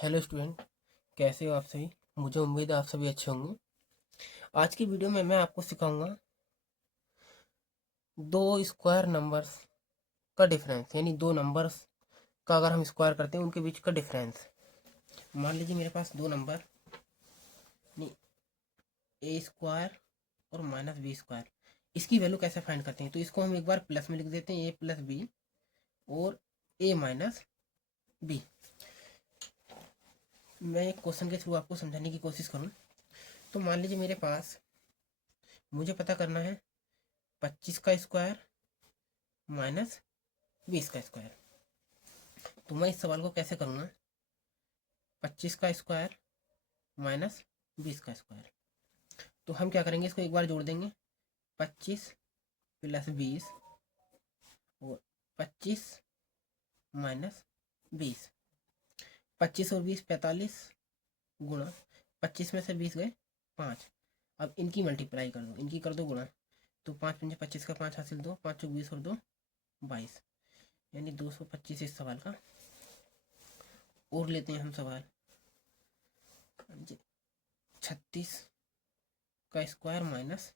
Hello student, कैसे हो आप सभी। मुझे उम्मीद है आप सभी अच्छे होंगे। आज की वीडियो में मैं आपको सिखाऊंगा दो स्क्वायर नंबर्स का डिफरेंस, यानी दो नंबर्स का अगर हम स्क्वायर करते हैं उनके बीच का डिफरेंस। मान लीजिए मेरे पास दो नंबर ए स्क्वायर और माइनस बी स्क्वायर, इसकी वैल्यू कैसे फाइंड करते हैं। तो इसको हम एक बार प्लस में लिख देते हैं, ए प्लस बी और ए माइनस बी। मैं एक क्वेश्चन के थ्रू आपको समझाने की कोशिश करूँ तो मान लीजिए मेरे पास, मुझे पता करना है 25 का स्क्वायर माइनस 20 का स्क्वायर। तो मैं इस सवाल को कैसे करूँगा, 25 का स्क्वायर माइनस 20 का स्क्वायर। तो हम क्या करेंगे, इसको एक बार जोड़ देंगे, 25 प्लस 20 और 25 माइनस 20। 25 और 20 45 गुणा 25 में से 20 गए 5। अब इनकी मल्टीप्लाई कर दो, इनकी कर दो गुणा। तो 5 पंजे 25 का 5 हासिल 2, 5 चौक 20 और 2 22, यानी 225 इस सवाल का। और लेते हैं हम सवाल 36 का स्क्वायर माइनस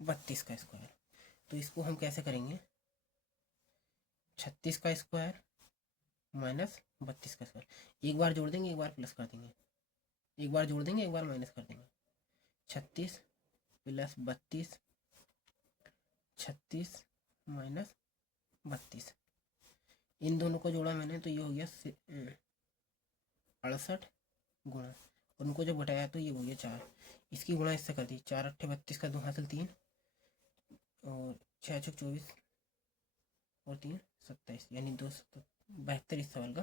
32 का स्क्वायर। तो इसको हम कैसे करेंगे, 36 का स्क्वायर माइनस 32 का स्क्वायर। एक बार जोड़ देंगे, एक बार प्लस कर देंगे, एक बार जोड़ देंगे, एक बार माइनस कर देंगे। 36 प्लस 32, 36 माइनस 32। इन दोनों को जोड़ा मैंने तो ये हो गया 68 गुणा, उनको जब घटाया तो ये हो गया 4। इसकी गुणा इससे कर दी, 4 अट्ठे 32 का 2 हासिल 3 और 6 चौक 24 और 3 27, यानी 272 इस सवाल का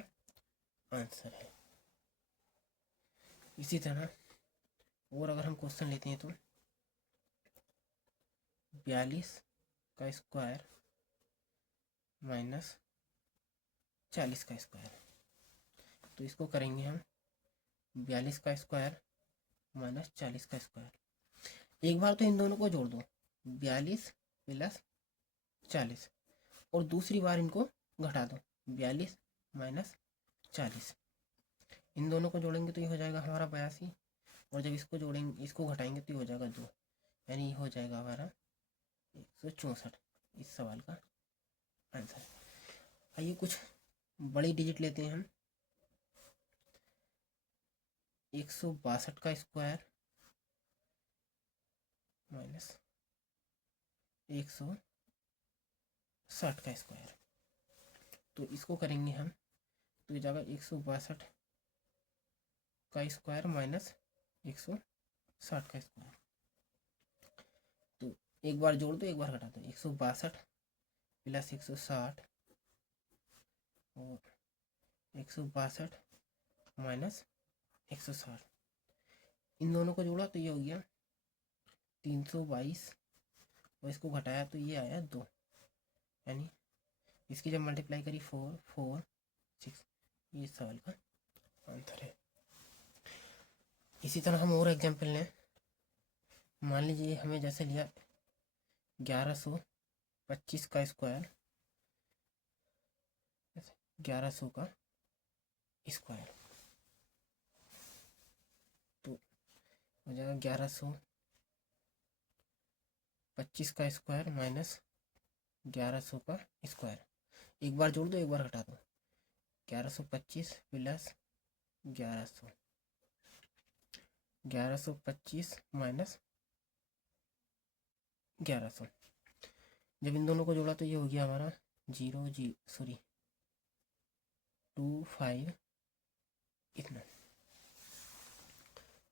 आंसर है। इसी तरह और अगर हम क्वेश्चन लेते हैं तो 42 का स्क्वायर माइनस 40 का स्क्वायर। तो इसको करेंगे हम 42 का स्क्वायर माइनस 40 का स्क्वायर। एक बार तो इन दोनों को जोड़ दो, 42 प्लस 40, और दूसरी बार इनको घटा दो, 42 माइनस 40। इन दोनों को जोड़ेंगे तो ये हो जाएगा हमारा 82, और जब इसको जोड़ेंगे, इसको घटाएंगे तो ये हो जाएगा 2, यानी ये हो जाएगा हमारा 164 इस सवाल का आंसर। आइए कुछ बड़ी डिजिट लेते हैं हम, 162 का स्क्वायर माइनस 160 का स्क्वायर। तो इसको करेंगे हम तो ये जाएगा 162 का स्क्वायर माइनस 160 का स्क्वायर। तो एक बार जोड़ दो, एक बार घटा दो, 162 प्लस 160 और 162 माइनस 160। इन दोनों को जोड़ा तो ये हो गया 322, और इसको घटाया तो ये आया 2, यानी इसकी जब मल्टीप्लाई करी 4 4 6, ये सवाल का आंसर है। इसी तरह हम और एग्जाम्पल लें, मान लीजिए हमें जैसे लिया 1125 का स्क्वायर, 1100 का स्क्वायर। तो हो जाएगा 1125 का स्क्वायर माइनस 1100 का स्क्वायर। एक बार जोड़ दो, एक बार घटा दो, 1125 प्लस 1100, 1125 माइनस 1100। जब इन दोनों को जोड़ा तो ये हो गया हमारा 25 इतना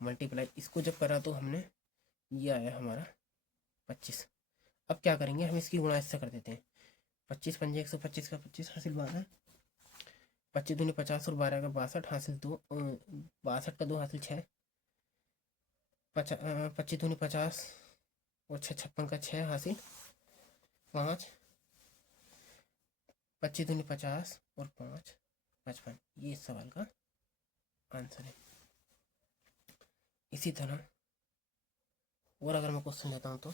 मल्टीप्लाई। इसको जब करा तो हमने ये आया हमारा 25। अब क्या करेंगे, हम इसकी गुणा इससे कर देते हैं, 25 पंजे 125 का 25 हासिल 12, 25 दूनी 50 और 12 का 62 हासिल 2, 62 का 2 हासिल 6, 25 दूनी 50 और 6 56 का 6 हासिल 5, 25 दूनी 50 और 5 55, ये इस सवाल का आंसर है। इसी तरह और अगर मैं क्वेश्चन लेता हूँ तो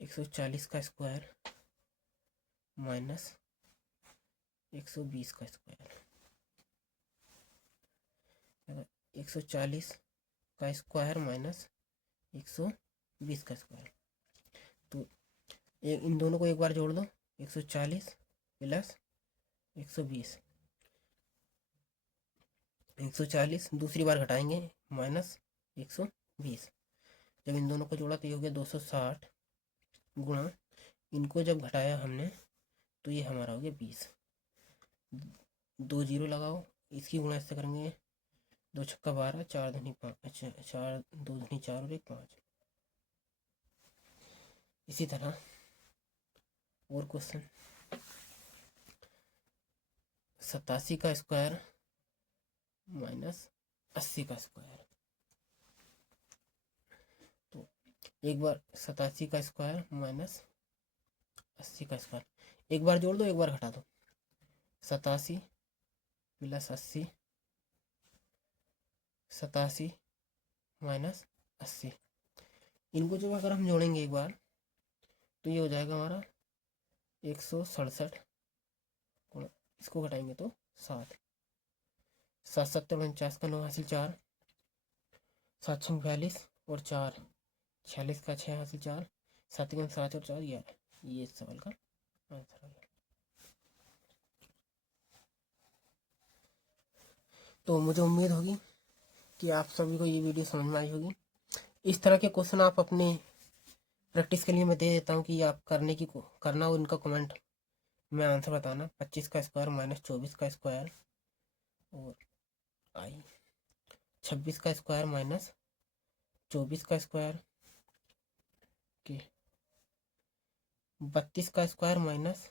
140 का स्क्वायर माइनस 120 का स्क्वायर। 140 का स्क्वायर माइनस 120 का स्क्वायर। तो इन दोनों को एक बार जोड़ दो, 140 प्लस 120। 140 दूसरी बार घटाएंगे माइनस 120। जब इन दोनों को जोड़ा तो ये हो गया 260 गुणा, इनको जब घटाया हमने तो ये हमारा हो गया 20। 2 जीरो लगाओ, इसकी गुणा इससे करेंगे, 2 छक्का 12, 4 दूनी 5, अच्छा 4 2 दूनी 4 और 1 5। इसी तरह और क्वेश्चन, 87 का स्क्वायर माइनस 80 का स्क्वायर। तो एक बार 87 का स्क्वायर माइनस 80 का स्क्वायर, एक बार जोड़ दो एक बार घटा दो। 87 प्लस 80, 87 माइनस 80। इनको जब अगर हम जोड़ेंगे एक बार तो ये हो जाएगा हमारा 167। इसको घटाएंगे तो 7। 7 7 49 का 9 हासिल 4, 7 6 42 और 4 46 का 6 हासिल 4, 7 7 और 4 11। ये इस सवाल का आंसर है। तो मुझे उम्मीद होगी कि आप सभी को ये वीडियो समझ में आई होगी। इस तरह के क्वेश्चन आप अपने प्रैक्टिस के लिए मैं दे देता हूँ कि आप करना हो, उनका कमेंट में आंसर बताना। 25 का स्क्वायर माइनस 24 का स्क्वायर और 26 का स्क्वायर माइनस 24 का स्क्वायर के 32 का स्क्वायर माइनस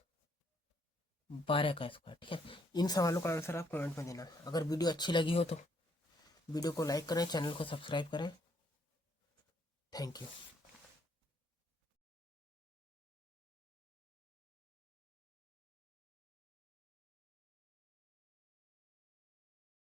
12 का स्क्वायर। ठीक है, इन सवालों का आंसर आप कमेंट में देना। अगर वीडियो अच्छी लगी हो तो वीडियो को लाइक करें, चैनल को सब्सक्राइब करें। Thank you.